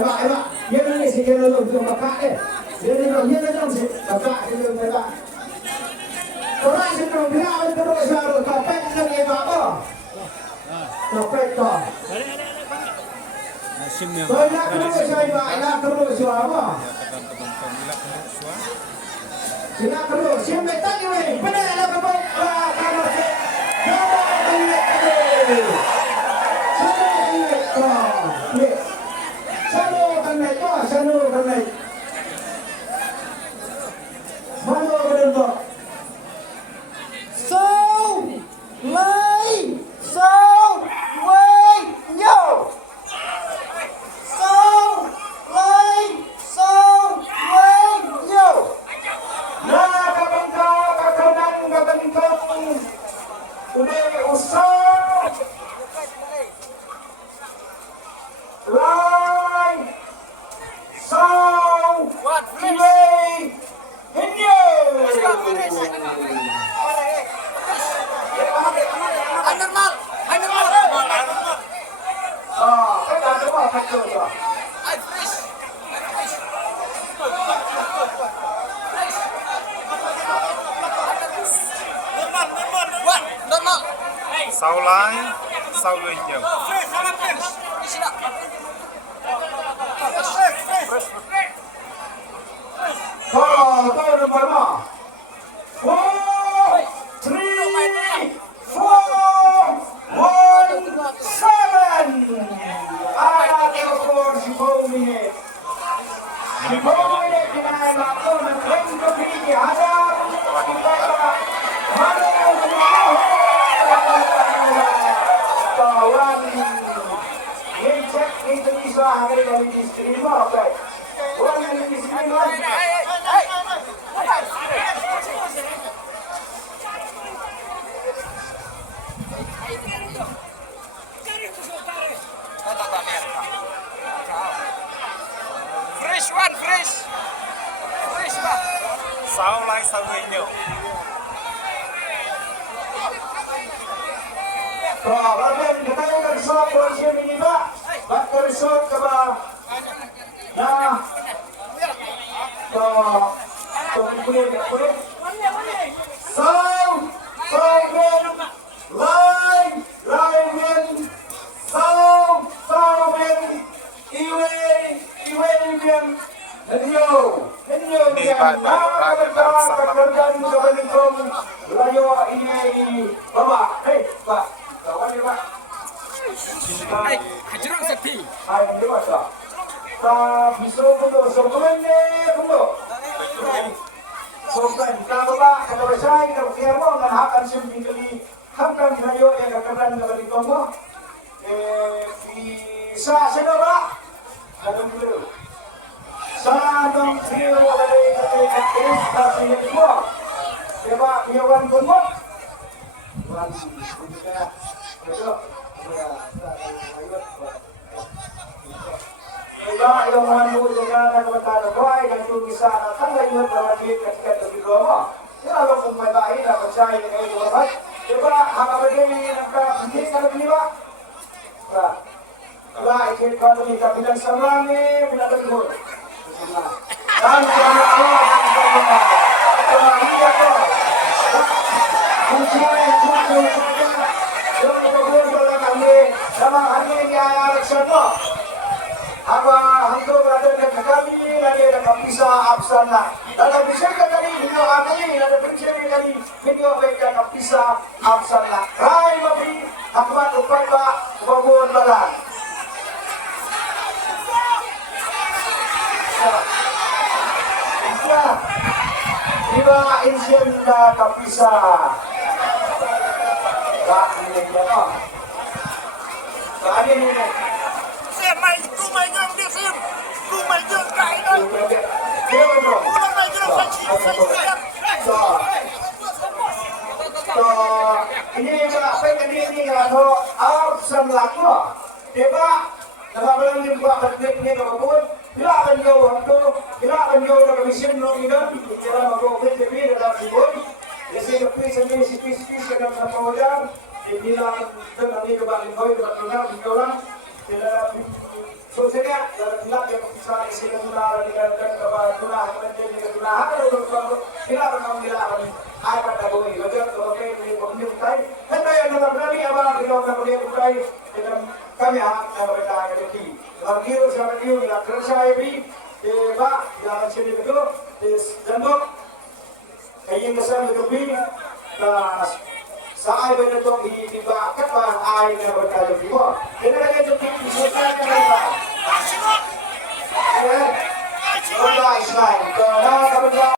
Eva, dia ni si dia lalu tu kakak dia. Dia dalam si kakak dia Eva. Orang si tu dia ada terus harus kapet lagi Eva apa? Kapet tu. So nak terus Eva, nak terus apa? Nak terus. Siapa tanya ni? Benar lah kapet. Kalau si Sano kan naik. Mana benar tak? So, lay, so, way, yo. So, lay, so, way, yo. Nah, kabangkang, udah usah. Lay. So, what play? Hinyo. Normal. Kita coba kacau tu. Normal. Saulay, Saulinho. Tahu berapa? 4, 3, 4, 1, 7. Ada tekor si Pauli. Si Pauli kita nak menang ke ada. Kawan, ini cek itu bisa hari kali di stream apa? Orang yang di stream Fresh. Saulay, Saulinho. Ramen kita yang resort polisi ini pak, pak resort kaba, nah, to boleh, so men, line men, so men, iwe men, Henyo yang kerjaan sebelum layo ini, bapak, pak. Kawan dia pak. Hajarang sepi. Hai dia masa. Ta biso puno sokumen ni puno. Sokumen ta baba kada besai kada kemo ngan hakan simpi kali hakan hayo yang kakaran kali komo. Bisa seno ba? Kadang dulu. Sadang trio dari ketis kasih semua. Coba biawan komo. Wan kita yung mga nulong na nagpatalo ko ay nagtugisa na tanggal yun na magiging katikat na bigoma. Yung alam kong may bahay na magsahay na kayo lumabat. Diba, hakabagay hindi ka nabili ba? Diba, ikit ka ito ni kabilang sa mami, pinatag mo. Dan kaya ako, hindi ako. Kung siya ay kung yung pagbulo lang kami, sama kami niyayarik sa ito. Apa hantu berada di kami lagi ada kapisa absan lah. Dalam bisa kali video kami ada bisa kali video mereka kapisa absan lah. Rai mabri akmat upai ba babon balan. Tiba insyen da kapisa. Tak ini apa? Tadi ini. Ini apa ini atau absen laku, tiba kalau ni buat tekniknya kapun, bila akan jauh waktu, bila akan jauh dalam mesin logikan, cara mengubah jadi dalam sibuk, jadi sendiri spesies dalam satu wajar, inilah dengan ini kebalik kau itu berkenal di orang, tidak Sosialnya dalam bilang yang bisa isi kegunaan dikatakan kegunaan menjadi kegunaan kalau tidak pernah bilang apa tak boleh lepas kalau ini menjadi hendak yang dalam nabi abang kita akan menjadi dengan kami akan berkata jadi kalau kira sama dia yang kerja ini pak yang sini itu jambok kayak kesan itu bi saya betul di bakat bah air yang berkata jadi ini lagi jadi sudah kenapa Islam,